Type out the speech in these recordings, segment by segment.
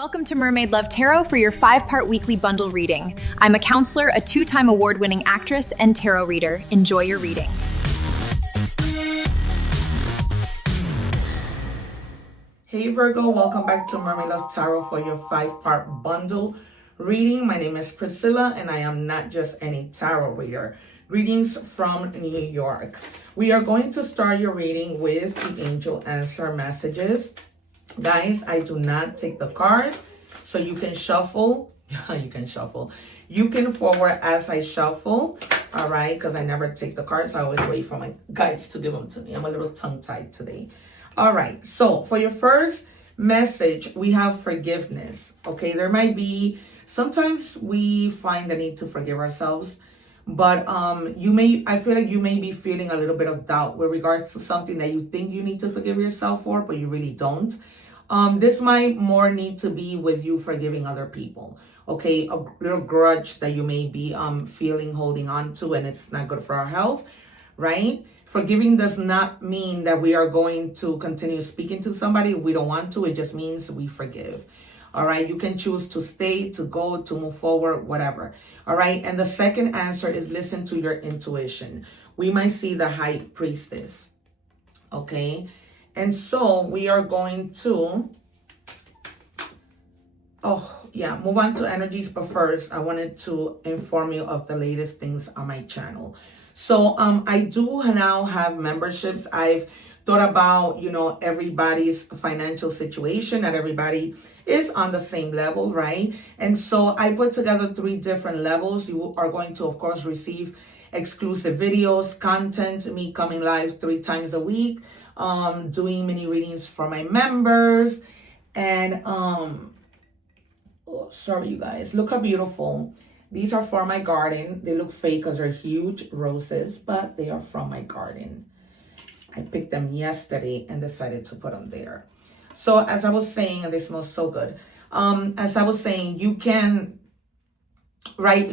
Welcome to Mermaid Love Tarot for your 5-part weekly bundle reading. I'm a counselor, a 2-time award-winning actress, and tarot reader. Enjoy your reading. Hey Virgo, welcome back to Mermaid Love Tarot for your 5-part bundle reading. My name is Priscilla and I am not just any tarot reader. Greetings from New York. We are going to start your reading with the angel answer messages. Guys, I do not take the cards, so you can shuffle. You can forward as I shuffle, all right? Because I never take the cards. I always wait for my guides to give them to me. I'm a little tongue-tied today. All right, so for your first message, we have forgiveness, okay? There might be, sometimes we find the need to forgive ourselves, but I feel like you may be feeling a little bit of doubt with regards to something that you think you need to forgive yourself for, but you really don't. This might more need to be with you forgiving other people, okay? A little grudge that you may be feeling, holding on to, and it's not good for our health, right? Forgiving does not mean that we are going to continue speaking to somebody if we don't want to. It just means we forgive, all right? You can choose to stay, to go, to move forward, whatever, all right? And the second answer is listen to your intuition. We might see the High Priestess, okay? And so we are going to, move on to energies. But first, I wanted to inform you of the latest things on my channel. So I do now have memberships. I've thought about, everybody's financial situation. Not everybody is on the same level, right? And so I put together 3 different levels. You are going to, of course, receive exclusive videos, content, me coming live 3 times a week, doing mini readings for my members. And sorry you guys, look how beautiful these are for my garden. They look fake because they're huge roses, but they are from my garden. I picked them yesterday and decided to put them there. So as I was saying, and they smell so good, as I was saying, you can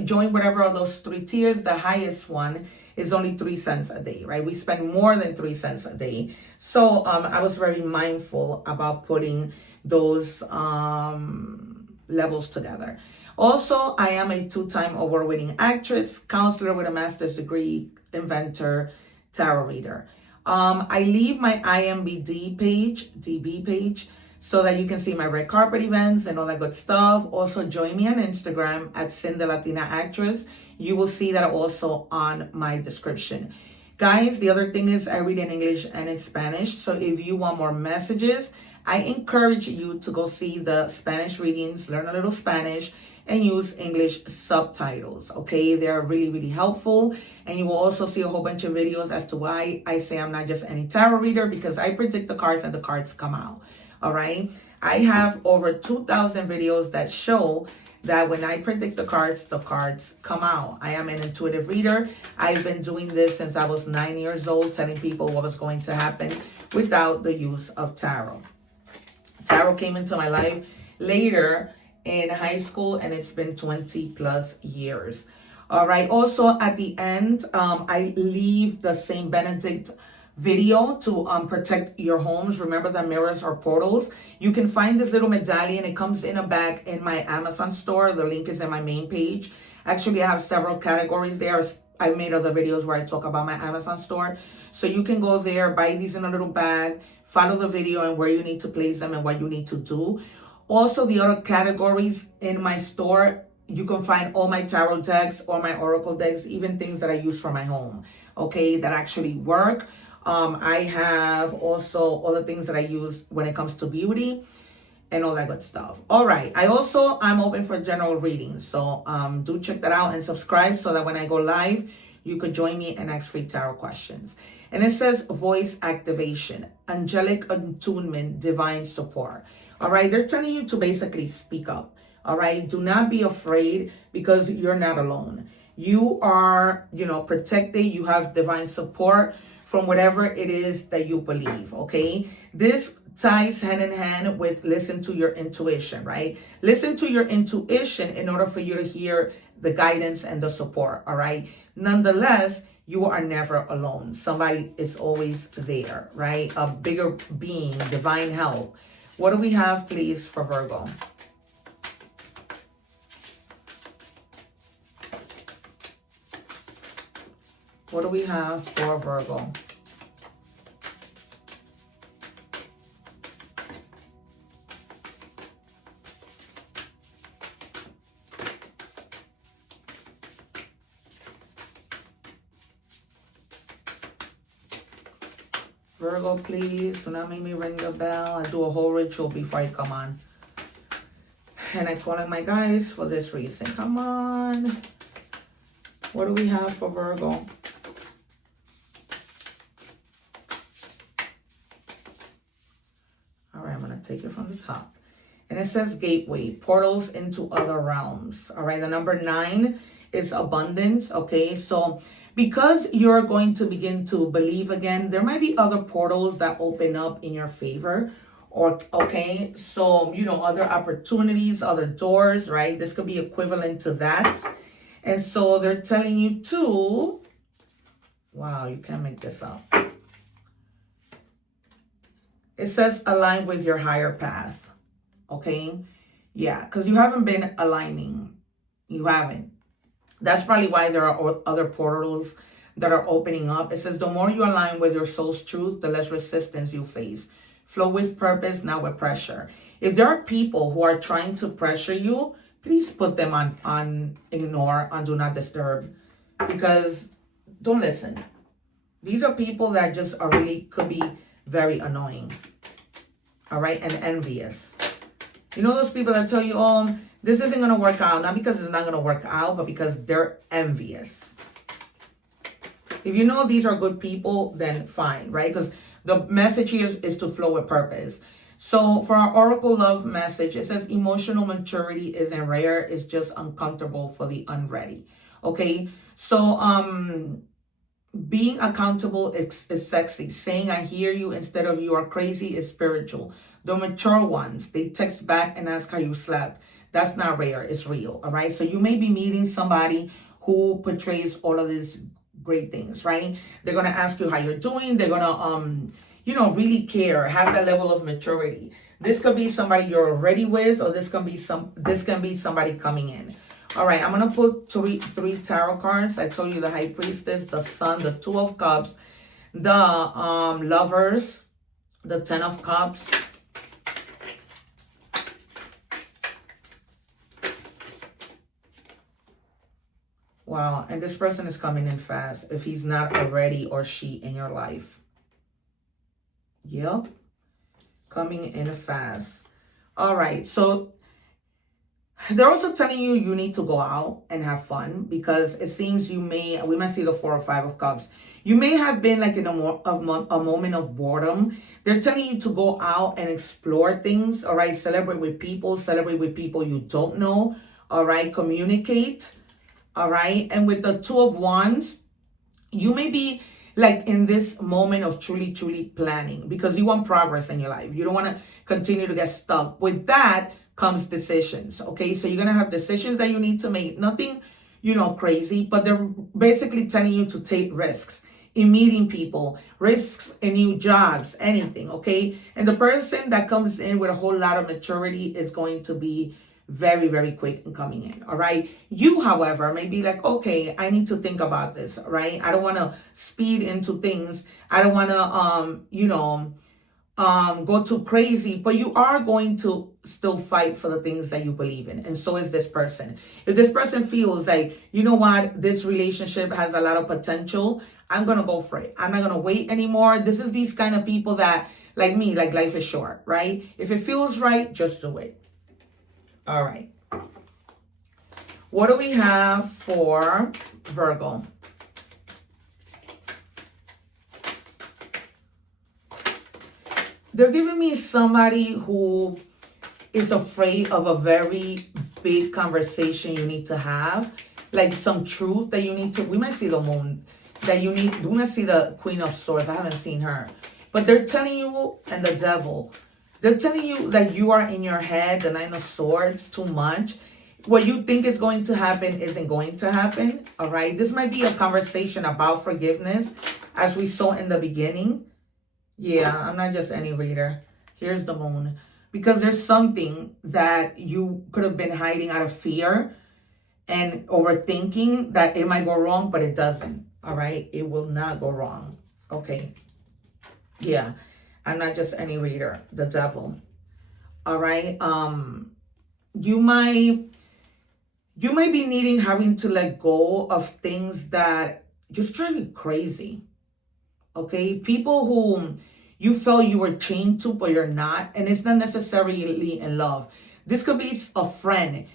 join whatever of those 3 tiers. The highest one is only 3 cents a day, right? We spend more than 3 cents a day. So I was very mindful about putting those levels together. Also, I am a 2-time award-winning actress, counselor with a master's degree, inventor, tarot reader. I leave my IMDB page, so that you can see my red carpet events and all that good stuff. Also, join me on Instagram at Sin the Latina Actress. You will see that also on my description. Guys, the other thing is I read in English and in Spanish. So if you want more messages, I encourage you to go see the Spanish readings, learn a little Spanish, and use English subtitles, okay? They're really, really helpful. And you will also see a whole bunch of videos as to why I say I'm not just any tarot reader, because I predict the cards and the cards come out, all right? I have over 2,000 videos that show that when I predict the cards come out. I am an intuitive reader. I've been doing this since I was 9 years old, telling people what was going to happen without the use of tarot. Tarot came into my life later in high school, and it's been 20 plus years. All right. Also, at the end, I leave the Saint Benedict video to protect your homes. Remember that mirrors are portals. You can find this little medallion. It comes in a bag in my Amazon store. The link is in my main page. Actually, I have several categories there. I've made other videos where I talk about my Amazon store. So you can go there, buy these in a little bag, follow the video and where you need to place them and what you need to do. Also, the other categories in my store, you can find all my tarot decks, all my oracle decks, even things that I use for my home, okay, that actually work. I have also all the things that I use when it comes to beauty and all that good stuff. All right. I'm open for general readings. So do check that out and subscribe so that when I go live, you could join me and ask free tarot questions. And it says voice activation, angelic attunement, divine support. All right. They're telling you to basically speak up. All right. Do not be afraid, because you're not alone. You are, protected. You have divine support from whatever it is that you believe, okay? This ties hand in hand with listen to your intuition, right? Listen to your intuition in order for you to hear the guidance and the support, all right? Nonetheless, you are never alone. Somebody is always there, right? A bigger being, divine help. What do we have, please, for Virgo? What do we have for Virgo? Virgo, please do not make me ring the bell. I do a whole ritual before I come on. And I call in my guys for this reason. Come on. What do we have for Virgo? All right, I'm going to take it from the top. And it says gateway, portals into other realms. All right, the number 9 is abundance. Okay, so because you're going to begin to believe again, there might be other portals that open up in your favor. Or, okay, so, you know, other opportunities, other doors, right? This could be equivalent to that. And so they're telling you to, wow, you can't make this up. It says align with your higher path, okay? Yeah, because you haven't been aligning. You haven't. That's probably why there are other portals that are opening up. It says the more you align with your soul's truth, the less resistance you face. Flow with purpose, not with pressure. If there are people who are trying to pressure you, please put them on ignore, on do not disturb, because don't listen. These are people that just are really could be very annoying. All right, and envious. You know those people that tell you, oh, this isn't going to work out, not because it's not going to work out, but because they're envious. If you know these are good people, then fine, right? Because the message here is to flow with purpose. So for our Oracle Love message, it says emotional maturity isn't rare. It's just uncomfortable for the unready. Okay. So being accountable is sexy. Saying I hear you instead of you are crazy is spiritual. The mature ones, they text back and ask how you slept. That's not rare. It's real. All right. So you may be meeting somebody who portrays all of these great things, right? They're going to ask you how you're doing. They're going to, you know, really care, have that level of maturity. This could be somebody you're already with, or this can be somebody coming in. All right, I'm going to put three tarot cards. I told you the High Priestess, the Sun, the Two of Cups, the Lovers, the Ten of Cups. Wow, and this person is coming in fast if he's not already or she in your life. Yep, coming in fast. All right, so they're also telling you you need to go out and have fun, because it seems we might see the 4 or 5 of Cups. You may have been like in a moment of boredom. They're telling you to go out and explore things, all right? Celebrate with people you don't know, all right? Communicate. All right. And with the Two of Wands, you may be like in this moment of truly planning, because you want progress in your life. You don't want to continue to get stuck. With that comes decisions. Okay. So you're going to have decisions that you need to make. Nothing, you know, crazy, but they're basically telling you to take risks in meeting people, risks in new jobs, anything. Okay. And the person that comes in with a whole lot of maturity is going to be very quick in coming in. All right. You, however, may be like, okay, I need to think about this. Right. I don't want to speed into things. I don't want to, go too crazy, but you are going to still fight for the things that you believe in. And so is this person. If this person feels like, you know what, this relationship has a lot of potential, I'm going to go for it. I'm not going to wait anymore. This is these kind of people that, like me, like life is short, right? If it feels right, just do it. All right. What do we have for Virgo? They're giving me somebody who is afraid of a very big conversation you need to have, like some truth that you need to, we might see the moon, that you need, we might see the Queen of Swords. I haven't seen her. But they're telling you, and the Devil, they're telling you that you are in your head, the Nine of Swords, too much. What you think is going to happen isn't going to happen, all right? This might be a conversation about forgiveness, as we saw in the beginning. Yeah, I'm not just any reader. Here's the Moon. Because there's something that you could have been hiding out of fear and overthinking that it might go wrong, but it doesn't, All right, it will not go wrong. Okay, yeah, I'm not just any reader, the devil. All right, you might be having to let go of things that just drive you crazy. Okay, people who you felt you were chained to, but you're not, and it's not necessarily in love. This could be a friend,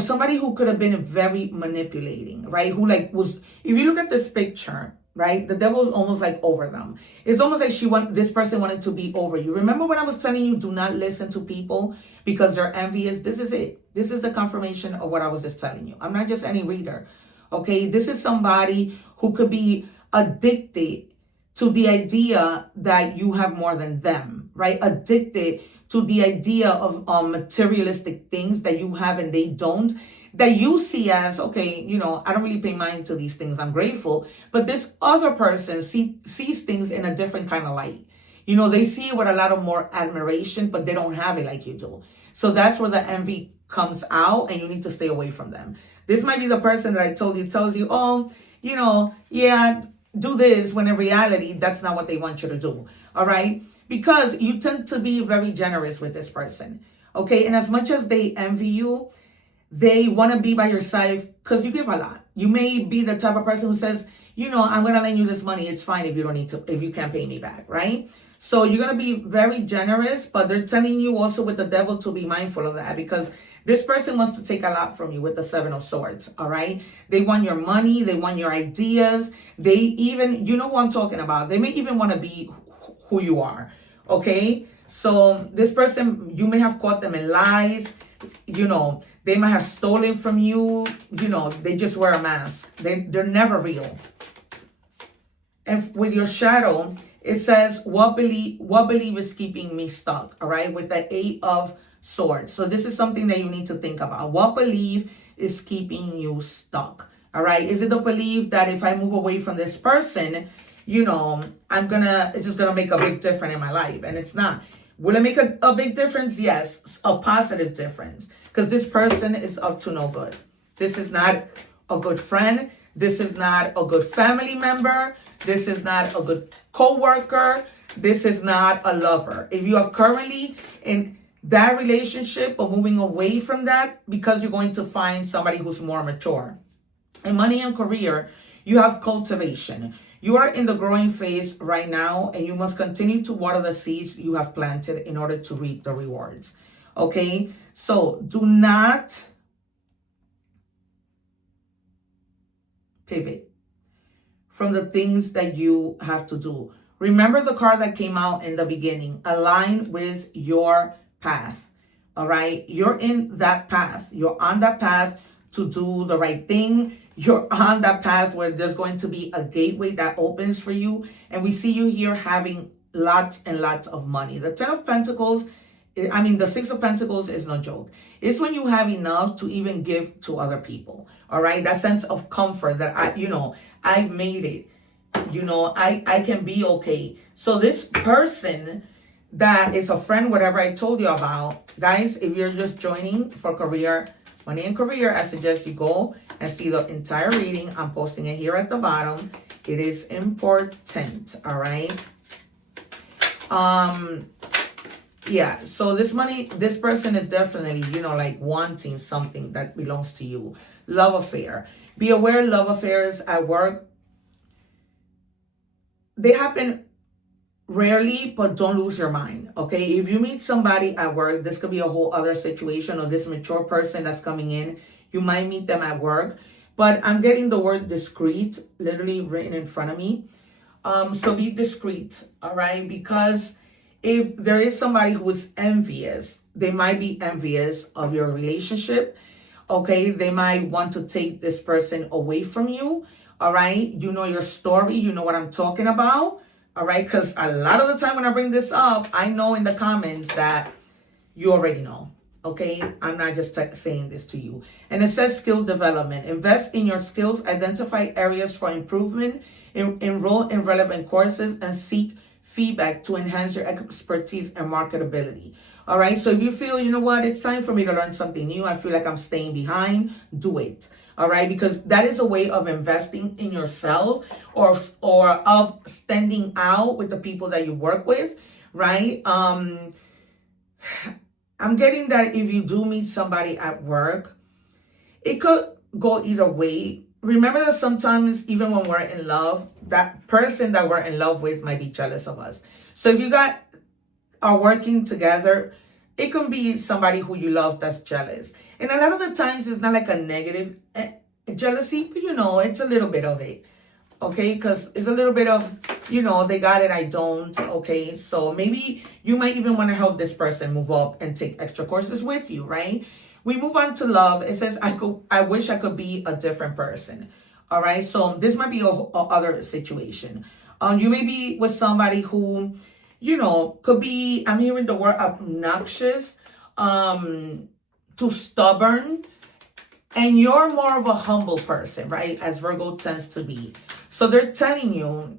somebody who could have been very manipulating, right? Who like was, if you look at this picture, right, the devil is almost like over them. It's almost like this person wanted to be over you. Remember when I was telling you, do not listen to people because they're envious? This is it. This is the confirmation of what I was just telling you. I'm not just any reader. Okay, this is somebody who could be addicted to the idea that you have more than them, right? Addicted to the idea of materialistic things that you have and they don't, that you see as, okay, I don't really pay mind to these things, I'm grateful. But this other person sees things in a different kind of light. They see it with a lot of more admiration, but they don't have it like you do. So that's where the envy comes out, and you need to stay away from them. This might be the person that I told you tells you, oh, yeah, do this, when in reality, that's not what they want you to do. All right? Because you tend to be very generous with this person. Okay? And as much as they envy you, they want to be by your side because you give a lot. You may be the type of person who says, I'm going to lend you this money. It's fine if you can't pay me back, right? So you're going to be very generous, but they're telling you also with the devil to be mindful of that, because this person wants to take a lot from you with the Seven of Swords, all right? They want your money. They want your ideas. They even, who I'm talking about. They may even want to be who you are, okay? So this person, you may have caught them in lies. They might have stolen from you. They just wear a mask. They're never real. And with your shadow, it says, what belief is keeping me stuck, all right? With the Eight of Swords. So this is something that you need to think about. What belief is keeping you stuck? All right. Is it the belief that if I move away from this person, it's just gonna make a big difference in my life? And it's not. Will it make a big difference? Yes, a positive difference. Because this person is up to no good. This is not a good friend. This is not a good family member. This is not a good co-worker. This is not a lover. If you are currently in that relationship or moving away from that, because you're going to find somebody who's more mature. In money and career, you have cultivation. You are in the growing phase right now, and you must continue to water the seeds you have planted in order to reap the rewards. Okay? So do not pivot from the things that you have to do. Remember the card that came out in the beginning. Align with your path. All right? You're in that path. You're on that path to do the right thing. You're on that path where there's going to be a gateway that opens for you. And we see you here having lots and lots of money. The Ten of Pentacles, the Six of Pentacles is no joke. It's when you have enough to even give to other people. All right? That sense of comfort that I've made it. I can be okay. So this person that is a friend, whatever I told you about, guys, if you're just joining for career, money and career, I suggest you go and see the entire reading. I'm posting it here at the bottom. It is important, all right? Yeah, so this person is definitely, like wanting something that belongs to you. Love affair. Be aware, love affairs at work, they happen rarely, but don't lose your mind, okay? If you meet somebody at work, this could be a whole other situation, or this mature person that's coming in, you might meet them at work, but I'm getting the word discreet literally written in front of me. So be discreet, all right? Because if there is somebody who is envious, they might be envious of your relationship, okay? They might want to take this person away from you, all right? You know your story. You know what I'm talking about, all right? Because a lot of the time when I bring this up, I know in the comments that you already know, okay? I'm not just saying this to you. And it says skill development. Invest in your skills. Identify areas for improvement. Enroll in relevant courses and seek feedback to enhance your expertise and marketability. All right. So if you feel, you know what, it's time for me to learn something new, I feel like I'm staying behind, do it. All right. Because that is a way of investing in yourself, or of standing out with the people that you work with. Right. I'm getting that if you do meet somebody at work, it could go either way. Remember that sometimes, even when we're in love, that person that we're in love with might be jealous of us. So if you are working together, it can be somebody who you love that's jealous. And a lot of the times it's not like a negative jealousy, but it's a little bit of it. Okay, because it's a little bit of, they got it, I don't. Okay, so maybe you might even want to help this person move up and take extra courses with you, right? We move on to love. It says, I wish I could be a different person. All right, so this might be a other situation. You may be with somebody who, could be, I'm hearing the word obnoxious, too stubborn, and you're more of a humble person, right? As Virgo tends to be. So they're telling you,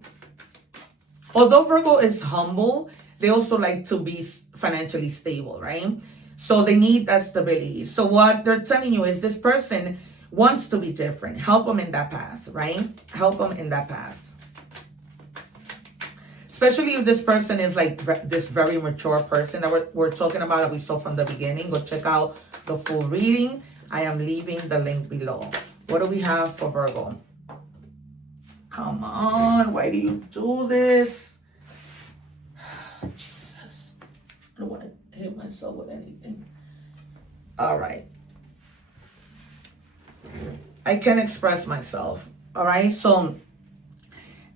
although Virgo is humble, they also like to be financially stable, right? So they need that stability. So what they're telling you is this person wants to be different. Help them in that path, right? Help them in that path. Especially if this person is like this very mature person that we're talking about, that we saw from the beginning. Go check out the full reading. I am leaving the link below. What do we have for Virgo? Come on, why do you do this? Jesus, I don't want to hit myself with anything. All right. I can express myself. All right, so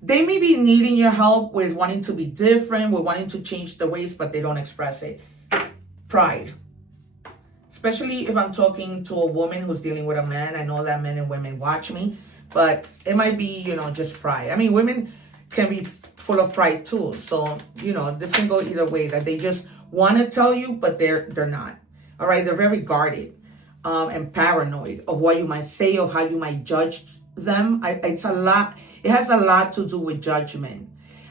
they may be needing your help with wanting to be different, with wanting to change the ways, but they don't express it. Pride. Especially if I'm talking to a woman who's dealing with a man. I know that men and women watch me, but it might be, just pride. I mean, women can be full of pride too. So, this can go either way, that they just want to tell you, but they're not. All right, they're very guarded and paranoid of what you might say, of how you might judge them. It's a lot. It has a lot to do with judgment.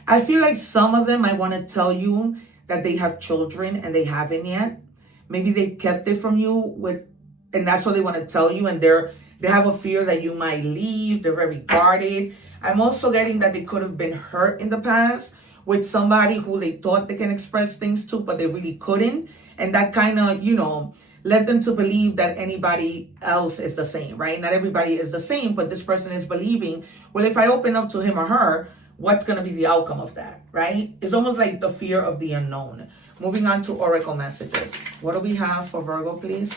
I feel like some of them might want to tell you that they have children and they haven't yet. Maybe they kept it from you and that's what they want to tell you. And they have a fear that you might leave. They're very guarded. I'm also getting that they could have been hurt in the past with somebody who they thought they can express things to, but they really couldn't. And that kind of, led them to believe that anybody else is the same, right? Not everybody is the same, but this person is believing, well, if I open up to him or her, what's going to be the outcome of that, right? It's almost like the fear of the unknown. Moving on to oracle messages. What do we have for Virgo, please?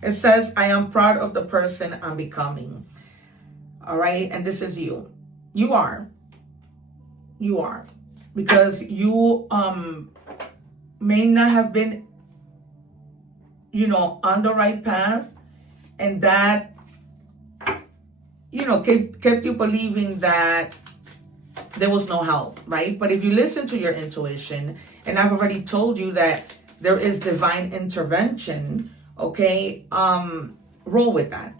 It says, I am proud of the person I'm becoming. All right. And this is you. You are. Because you may not have been, on the right path. And that, kept you believing that there was no help, right? But if you listen to your intuition, and I've already told you that there is divine intervention, okay, roll with that.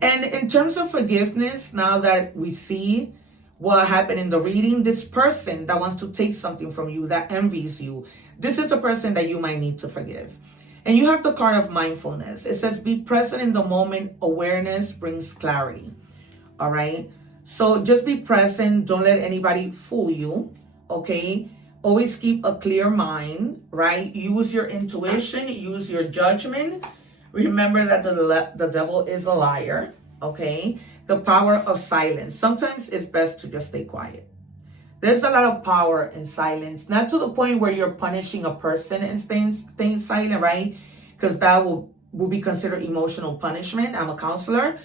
And in terms of forgiveness, now that we see what happened in the reading, this person that wants to take something from you, that envies you, this is a person that you might need to forgive. And you have the card of mindfulness. It says, be present in the moment. Awareness brings clarity. All right. So just be present. Don't let anybody fool you. Okay. Always keep a clear mind, right? Use your intuition, use your judgment. Remember that the devil is a liar. Okay. The power of silence. Sometimes it's best to just stay quiet. There's a lot of power in silence, not to the point where you're punishing a person and staying silent, right? Because that will be considered emotional punishment. I'm a counselor.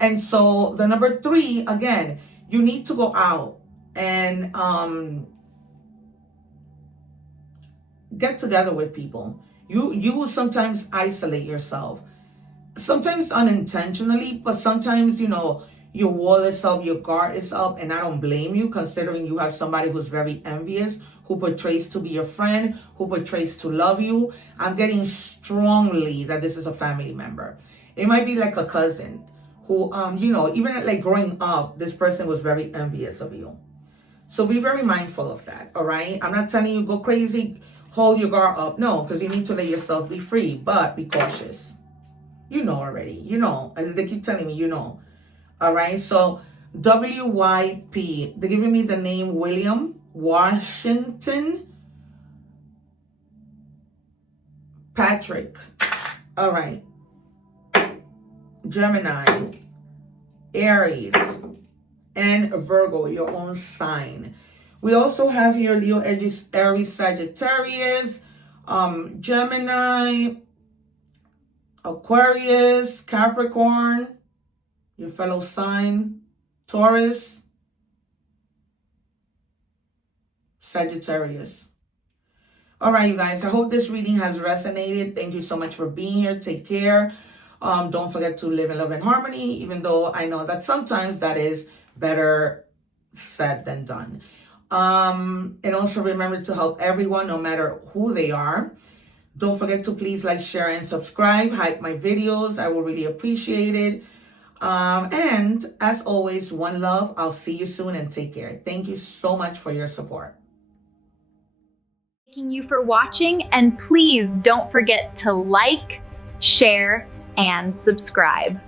And so the number 3, again, you need to go out and get together with people. You will sometimes isolate yourself. Sometimes unintentionally, but sometimes, your wall is up, your guard is up, and I don't blame you, considering you have somebody who's very envious, who portrays to be your friend, who portrays to love you. I'm getting strongly that this is a family member. It might be like a cousin who, even like growing up, this person was very envious of you. So be very mindful of that, all right? I'm not telling you go crazy, hold your guard up. No, because you need to let yourself be free, but be cautious. You know already. You know. And they keep telling me, you know. All right. So WYP. They're giving me the name William Washington Patrick. All right. Gemini, Aries, and Virgo, your own sign. We also have here Leo, Aries, Sagittarius, Gemini, Aquarius, Capricorn, your fellow sign, Taurus, Sagittarius. All right, you guys, I hope this reading has resonated. Thank you so much for being here. Take care. Don't forget to live in love and harmony, even though I know that sometimes that is better said than done. And also remember to help everyone, no matter who they are. Don't forget to please like, share, and subscribe. Hype my videos. I will really appreciate it. And as always, one love. I'll see you soon and take care. Thank you so much for your support. Thanking you for watching, and please don't forget to like, share, and subscribe.